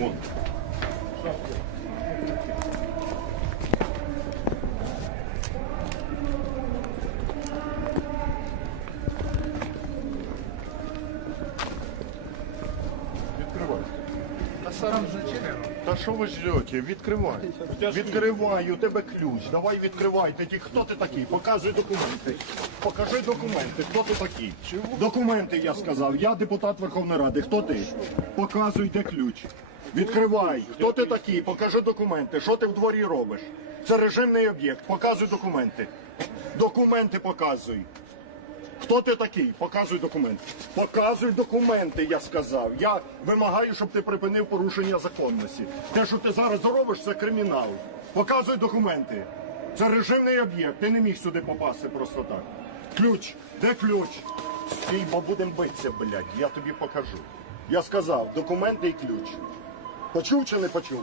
Вон. Та що ви ждете? Відкривай. Відкривай, у тебе ключ. Давай відкривай. Ти ті- хто ти такий? Показуй документи. Покажи документи. Хто ти такий? Документи, я сказав. Я депутат Верховної Ради. Хто ти? Показуй, де ключ. Відкривай. Хто ти такий? Покажи документи. Що ти в дворі робиш? Це режимний об'єкт. Показуй документи. Документи показуй. Хто ти такий? Показуй документи. Показуй документи, я сказав. Я вимагаю, щоб ти припинив порушення законності. Те, що ти зараз робиш, це кримінал. Показуй документи. Це режимний об'єкт. Ти не міг сюди попасти просто так. Ключ. Де ключ? Стій, бо будемо битися, блядь. Я тобі покажу. Я сказав, документи і ключ. Почув чи не почув?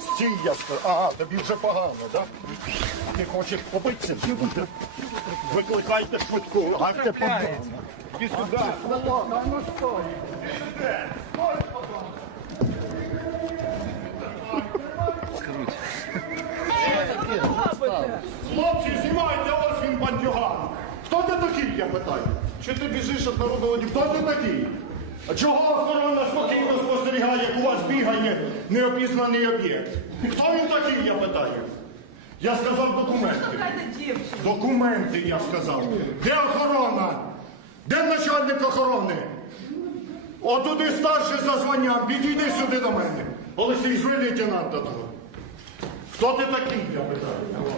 Стій, я сказав. Ага, тобі вже погано, так? Ти хочеш побитися? Викликайте швидку. А ти подумай. Іди сюди. Хлопці, знімайте, ось він бандюган. Хто ти такий, я питаю? Чи ти біжиш від народного депутата? Хто ти такий? А чого охорона спокійно спостерігає, як у вас бігає неопізнаний об'єкт? Хто він такий, я питаю? Я сказав документи. Документи, я сказав. Де охорона? Де начальник охорони? Отуди старший за званням, підійди сюди до мене. Олексій, звий лейтенанта того. Хто ти такий, я питаю?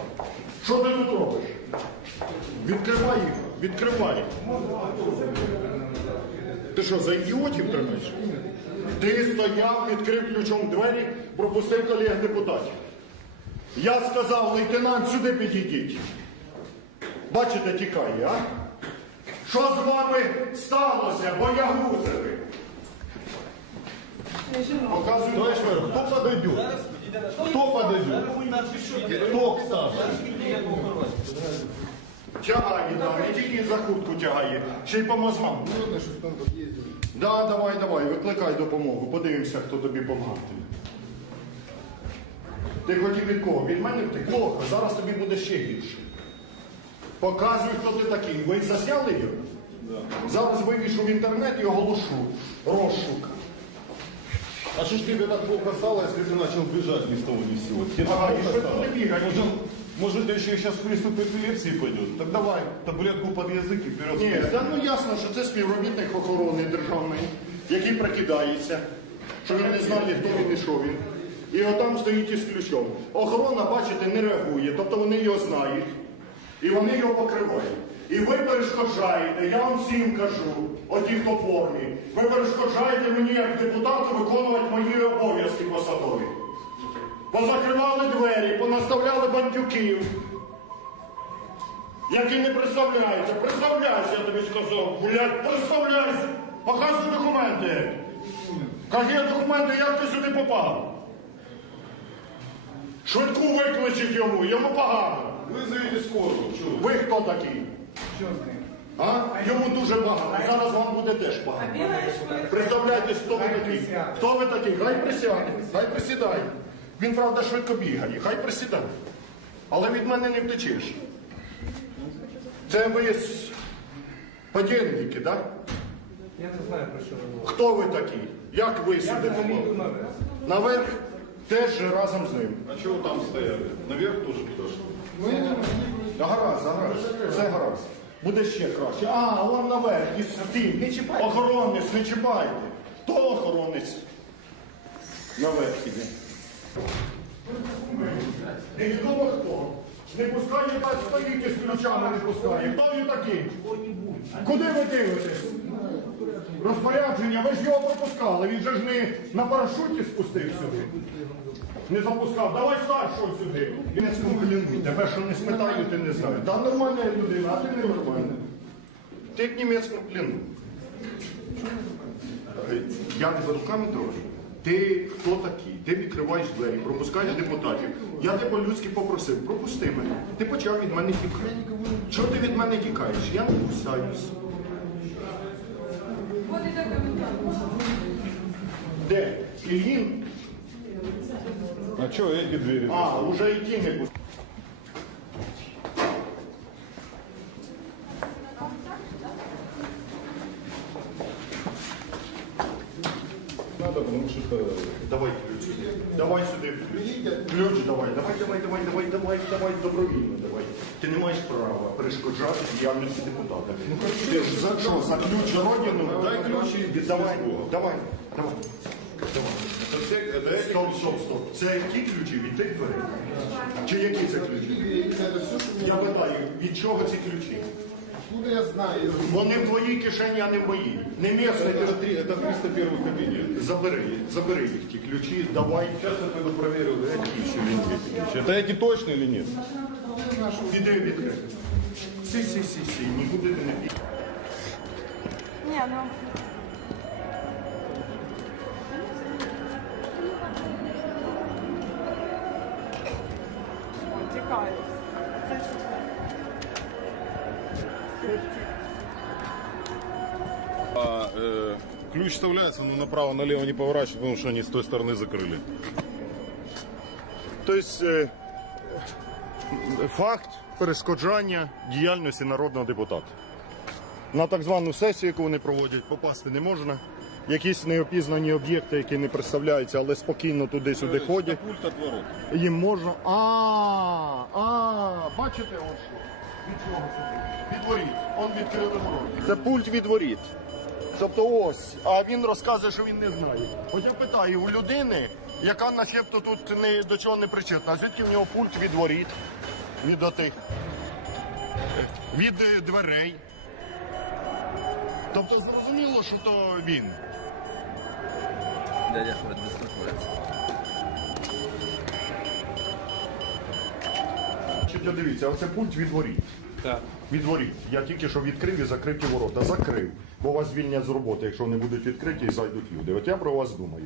Що ти тут робиш? Відкривай їх, відкривай. Ти що, за ідіотів тримаєш? Ти стояв, відкрив ключом двері, пропустив колег депутатів. Я сказав, лейтенант, сюди підійдіть. Бачите, тікає, а? Що з вами сталося. Товарищ мэр, кто подойдет? Кто подойдет? Кто, кстати? Тягає, да, не тільки за куртку тягає, ще й по мозгам. Да, давай, давай, викликай допомогу. Подивимося, хто тобі помагатиме. Ти хотів від кого? Від мене втек? Плохо, зараз тобі буде ще гірше. Показуй, хто ти такий. Ви засняли його? Зараз вивішу в інтернет і оголошу. Розшук. А что ж тебе так плохо стало, если ты начал бежать ни с того ни с сего? Тебе Ага, так и плохо что стало? ты бегаешь? Может, может, еще сейчас приступ эпилепсии пойдет? Так давай, таблетку под язык и вперед. Ні, та ну ясно, що це співробітник охорони державної, який прикидається, що він не знає, хто він і що він. І отам стоїть із ключом. Охорона, бачите, не реагує, тобто вони його знають, і вони його покривають. І ви перешкоджаєте, я вам всім кажу, оті, хто в формі, ви перешкоджаєте мені як депутату виконувати мої обов'язки посадові. Позакривали двері, понаставляли бандюків. Який не представляється. Представляйся, я тобі сказав. Блядь, представляйся. Показуй документи. Які документи, як ти сюди попав? Швидку викличуть йому, йому погано. Вызовите скорую. Чего? Ви хто такий? А? Йому дуже погано. Зараз вам буде теж. Бігаєш? Представляйтесь, хто ви такий. Хто ви такий? Хай присяде, хай присідає. Він, правда, швидко бігає, хай присідає. Але від мене не втечеш. Це ви з подільники, так? Я не знаю про що ви говорите. Хто ви такі? Як ви Я сюди попали? наверх. Наверх теж разом з ним. А чего там стояли? Наверх тоже подошли? Да гаразд, гаразд. Все гаразд. Буде ще краще. А, вон наверх, із цим. Не чіпайте. Охоронець, не чіпайте. Хто охоронець? Наверх іде. Невідомо хто. Не пускає так стоїть із ключами, не пускає. Хто він такий? Куди ви дивитесь? Розпорядження, ви ж його пропускали. Він же ж не на парашуті спустив сюди. Не запускав. Давай старшого сюди. І не. Тебе що не спитаю, ти не знаєш. Та нормальна людина, а ти не нормальна. Ти як німецькому плену. Е, Я тебе руками дрожу. Ти хто такий? Ти відкриваєш двері, пропускаєш депутатів. Я тебе по-людськи попросив, пропусти мене. Ти почав від мене тікати. Чого ти від мене тікаєш? Я не кусаюсь. І. Де? Ільїн? А что эти двери? А, уже йти не буде. Надо, потому что это... Давай ключ. Давай сюди ключ. Ключ давай. Давай, давай, давай, давай, давай, давай, добровільно давай. Ти не маєш права перешкоджати діяльності депутата. Ну, ти ж за що? За ключ родину? Дай ключ і без Давай, Бога. давай, давай. Давай. Это, все, это эти Стоп, стоп, стоп. Це які ключі від тих дверей? Чи які це ключі? Это все, что Я питаю, від чого ці ключі? Откуда я знаю? Вони в твоїй кишені, а не в моїй. Не місце. Это, три, это 301 кабинет. Забери, забери їх ті ключі, давай. Сейчас я пойду проверю, эти еще винты эти ключи. Это эти точно или нет? Піди відкрити. Сі, сі, сі, сі, нікуди ти не підеш. Ні, ну. э, ключ вставляется, но направо-налево не поворачивает, потому что они с той стороны закрыли. Тобто е, факт перешкоджання діяльності народного депутата. На так звану сесію, яку вони проводять, попасти не можна. Якісь неопізнані об'єкти, які не представляються, але спокійно туди-сюди ходять. Пульт от ворот. Їм можна. А, а, бачите, от що? Від чого це? Від воріт. Он відкрили ворота. Це пульт від воріт. Тобто ось, а він розказує, що він не знає. От я питаю у людини, яка начебто тут не до чого не причетна, а звідки в нього пульт від воріт, від отих, від е, дверей. Тобто зрозуміло, що то він. Дядя Фред беспокоится. Дивіться, оце пульт від воріт. Так. Від воріт. Я тільки що відкрив і закриті ворота. Закрив. Бо вас звільнять з роботи, якщо вони будуть відкриті і зайдуть люди. От я про вас думаю.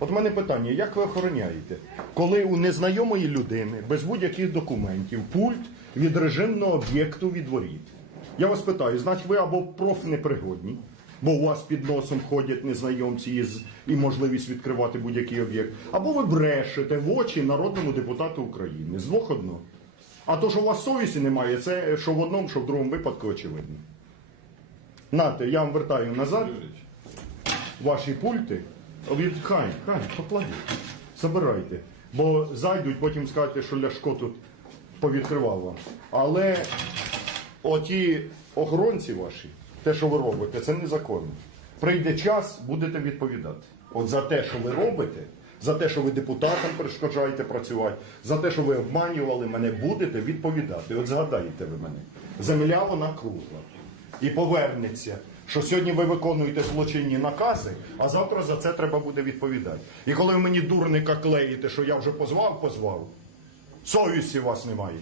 От в мене питання: як ви охороняєте, коли у незнайомої людини без будь-яких документів пульт від режимного об'єкту від воріт? Я вас питаю, значить ви або профнепригодні, бо у вас під носом ходять незнайомці із, і можливість відкривати будь-який об'єкт, або ви брешете в очі народному депутату України. З двох одно. А то, що у вас совісті немає, це що в одному, що в другому випадку очевидно. Нате, я вам вертаю назад ваші пульти. Хай, хай, покладіть. Забирайте. Бо зайдуть, потім скажете, що Ляшко тут повідкривав вам. Але оті охоронці ваші, те, що ви робите, це незаконно. Прийде час, будете відповідати. От за те, що ви робите, за те, що ви депутатам перешкоджаєте працювати, за те, що ви обманювали мене, будете відповідати. От згадаєте ви мене. Земля вона кругла. І повернеться, що сьогодні ви виконуєте злочинні накази, а завтра за це треба буде відповідати. І коли ви мені дурника клеїте, що я вже позвав, позвав, совісті вас немає.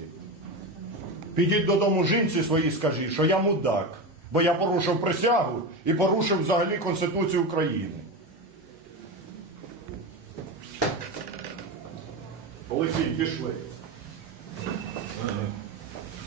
Підіть додому жінці своїй скажіть, що я мудак, бо я порушив присягу і порушив взагалі Конституцію України. Олексій, пішли. Ага.